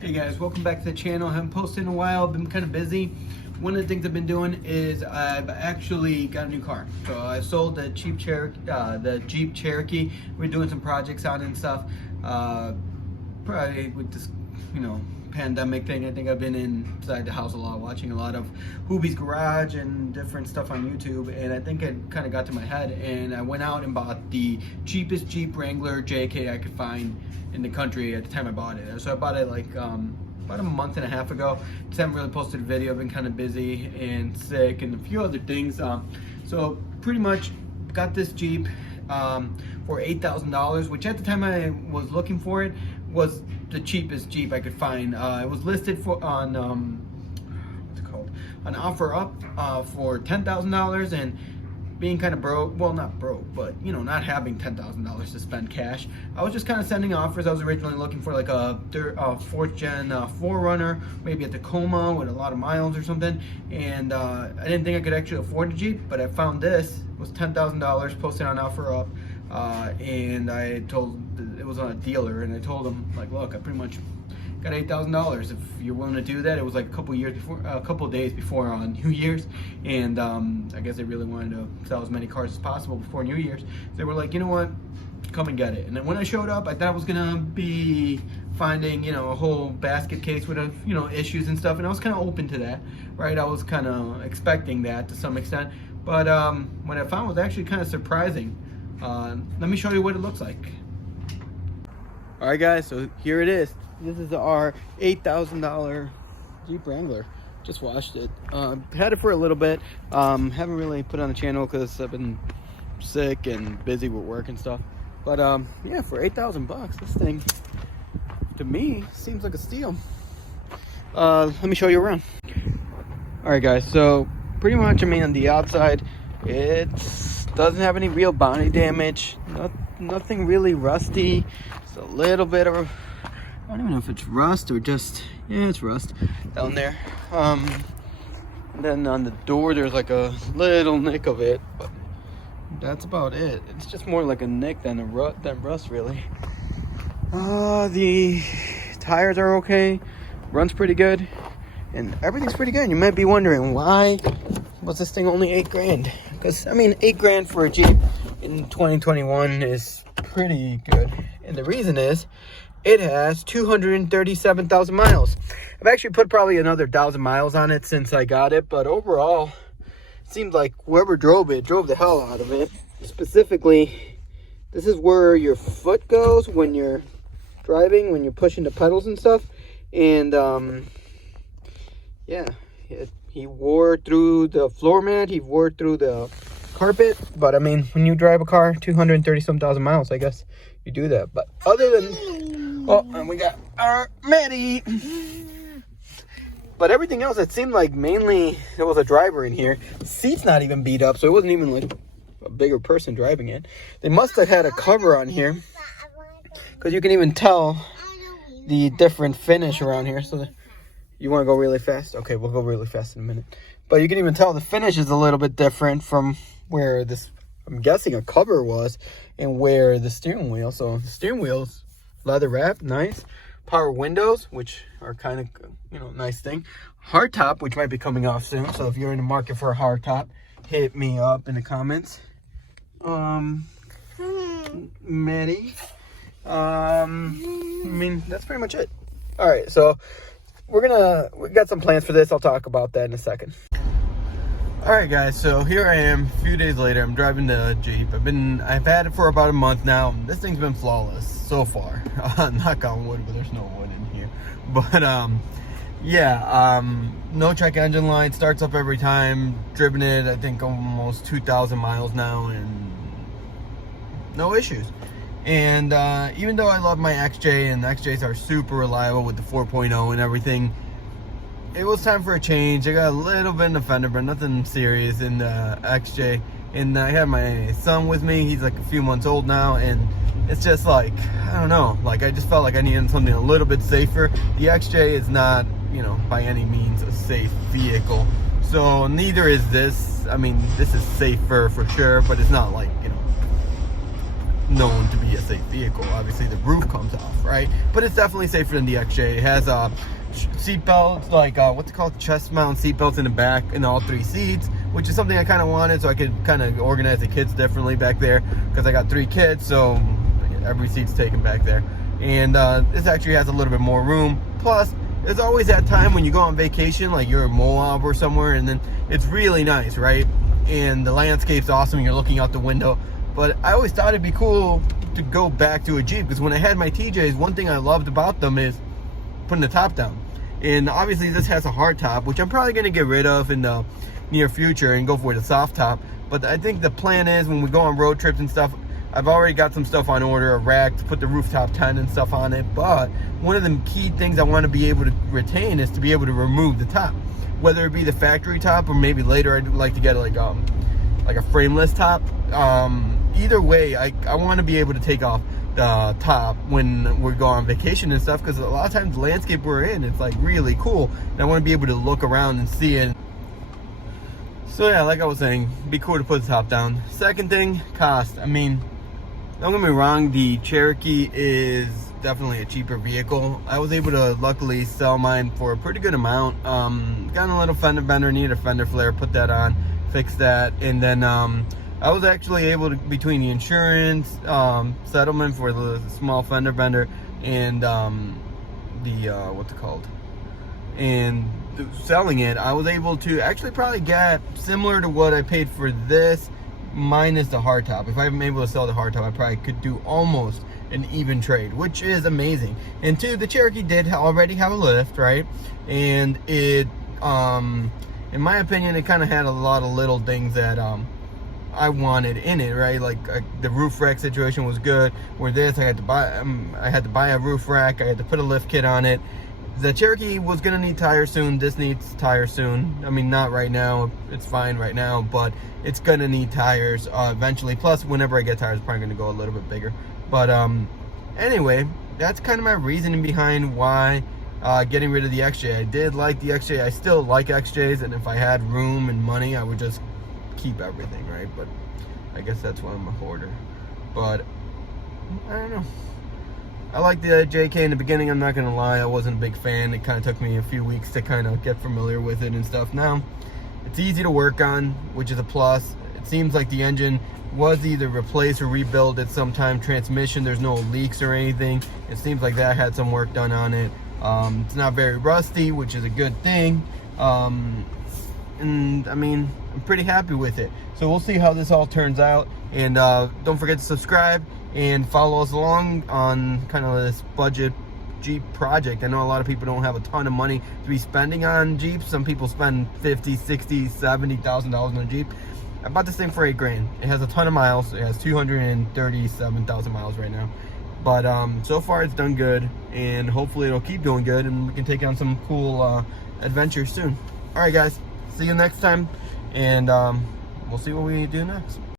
Hey guys, welcome back to the channel. I haven't posted in a while, been kind of busy. One of the things I've been doing is I've actually got a new car. So I sold the Jeep Cherokee. We're doing some projects on it and stuff. Probably with this, pandemic thing, I think I've been inside the house a lot, watching a lot of Hoobie's Garage and different stuff on YouTube, and I think it kind of got to my head, and I went out and bought the cheapest Jeep Wrangler JK I could find in the country at the time I bought it. So I bought it like about a month and a half ago. Just haven't really posted a video. I've been kind of busy and sick and a few other things. So pretty much got this Jeep for $8,000, which at the time I was looking for it was the cheapest Jeep I could find. It was listed for on what's it called, an offer up for $10,000, and being kind of broke, well, not broke, but not having $10,000 to spend cash, I was just kind of sending offers. I was originally looking for like a 4th gen 4Runner, maybe a Tacoma with a lot of miles or something, and I didn't think I could actually afford a Jeep, but I found this. It was $10,000 posted on offer up, and I told, it was on a dealer, and I told him, like, look, I pretty much got $8,000 if you're willing to do that. It was like a couple days before on New Year's, and I guess they really wanted to sell as many cars as possible before New Year's. They were like, you know what, come and get it. And then when I showed up, I thought I was gonna be finding a whole basket case with issues and stuff, and I was kind of open to that, right? I was kind of expecting that to some extent, but what I found was actually kind of surprising. Let me show you what it looks like. All right, guys, so here it is. This is our $8,000 Jeep Wrangler. Just washed it. Had it for a little bit. Haven't really put it on the channel because I've been sick and busy with work and stuff. But yeah, for 8,000 bucks, this thing to me seems like a steal. Let me show you around. All right, guys. So pretty much, on the outside, it doesn't have any real body damage. Nothing really rusty. It's a little bit of I don't even know if it's rust or just, yeah, it's rust down there. And then on the door, there's like a little nick of it, but that's about it. It's just more like a nick than rust, really. The tires are okay, runs pretty good, and everything's pretty good. You might be wondering, why was this thing only $8,000? Because, $8,000 for a Jeep in 2021 is pretty good. And the reason is, it has 237,000 miles. I've actually put probably another 1,000 miles on it since I got it, but overall, it seems like whoever drove it drove the hell out of it. Specifically, this is where your foot goes when you're driving, when you're pushing the pedals and stuff. And yeah, he wore through the floor mat, he wore through the carpet. But when you drive a car 230-some thousand miles, I guess you do that. But other than, oh, and we got our Maddie. But everything else, it seemed like mainly there was a driver in here. The seat's not even beat up, so it wasn't even like a bigger person driving it. They must have had a cover on here, because you can even tell the different finish around here. So you want to go really fast? Okay, we'll go really fast in a minute. But you can even tell the finish is a little bit different from where this, I'm guessing, a cover was, and where the steering wheel. So the steering wheel's leather wrapped, nice. Power windows, which are kind of, nice thing. Hard top, which might be coming off soon. So if you're in the market for a hard top, hit me up in the comments. Maddie. That's pretty much it. All right, so we got some plans for this. I'll talk about that in a second. All right, guys, so here I am a few days later. I'm driving the Jeep. I've had it for about a month now. This thing's been flawless so far. Knock on wood, but there's no wood in here. But yeah, no check engine light, starts up every time. Driven it, I think, almost 2,000 miles now, and no issues. And even though I love my XJ, and the XJs are super reliable with the 4.0 and everything, it was time for a change. I got a little bit in the fender, but nothing serious in the XJ. And I have my son with me. He's like a few months old now, and it's just like, I don't know, like I just felt like I needed something a little bit safer. The XJ is not, by any means a safe vehicle. So neither is this. This is safer for sure, but it's not like, known to be a safe vehicle. Obviously the roof comes off, right? But it's definitely safer than the XJ. It has seat belts, like what's it called, chest mount seat belts in the back in all 3 seats, which is something I kind of wanted, so I could kind of organize the kids differently back there, because I got 3 kids, so every seat's taken back there. And this actually has a little bit more room. Plus, there's always that time when you go on vacation, like you're in Moab or somewhere, and then it's really nice, right? And the landscape's awesome, you're looking out the window. But I always thought it'd be cool to go back to a Jeep, because when I had my TJs, one thing I loved about them is putting the top down. And obviously this has a hard top, which I'm probably going to get rid of in the near future and go for the soft top. But I think the plan is, when we go on road trips and stuff, I've already got some stuff on order, a rack to put the rooftop tent and stuff on it. But one of the key things I want to be able to retain is to be able to remove the top, whether it be the factory top, or maybe later I'd like to get like a frameless top. Either way, I want to be able to take off the top when we go on vacation and stuff, because a lot of times the landscape we're in, it's like really cool, and I want to be able to look around and see it. So yeah, like I was saying, it'd be cool to put the top down. Second thing, cost. I mean, don't get me wrong, the Cherokee is definitely a cheaper vehicle. I was able to luckily sell mine for a pretty good amount. Got a little fender bender, needed a fender flare, put that on, fix that, and then I was actually able to, between the insurance, settlement for the small fender bender, and what's it called, and selling it, I was able to actually probably get similar to what I paid for this, minus the hardtop. If I'm able to sell the hardtop, I probably could do almost an even trade, which is amazing. And two, the Cherokee did already have a lift, right? And it, in my opinion, it kind of had a lot of little things that I wanted in it, right? Like the roof rack situation was good. Where this, I had to buy a roof rack. I had to put a lift kit on it. The Cherokee was gonna need tires soon. This needs tires soon. I mean, not right now. It's fine right now, but it's gonna need tires eventually. Plus, whenever I get tires, it's probably gonna go a little bit bigger. But anyway, that's kind of my reasoning behind why getting rid of the XJ. I did like the XJ. I still like XJs, and if I had room and money, I would just keep everything, right? But I guess that's why I'm a hoarder. But I don't know. I like the JK in the beginning, I'm not gonna lie. I wasn't a big fan. It kind of took me a few weeks to kind of get familiar with it and stuff. Now it's easy to work on, which is a plus. It seems like the engine was either replaced or rebuilt at some time. Transmission, there's no leaks or anything. It seems like that had some work done on it. It's not very rusty, which is a good thing. And I mean, I'm pretty happy with it. So we'll see how this all turns out. And don't forget to subscribe and follow us along on kind of this budget Jeep project. I know a lot of people don't have a ton of money to be spending on Jeeps. Some people spend $50,000, $60,000, $70,000 on a Jeep. I bought this thing for $8 grand. It has a ton of miles. It has 237,000 miles right now. But so far it's done good, and hopefully it'll keep doing good, and we can take on some cool adventures soon. All right, guys. See you next time, and we'll see what we do next.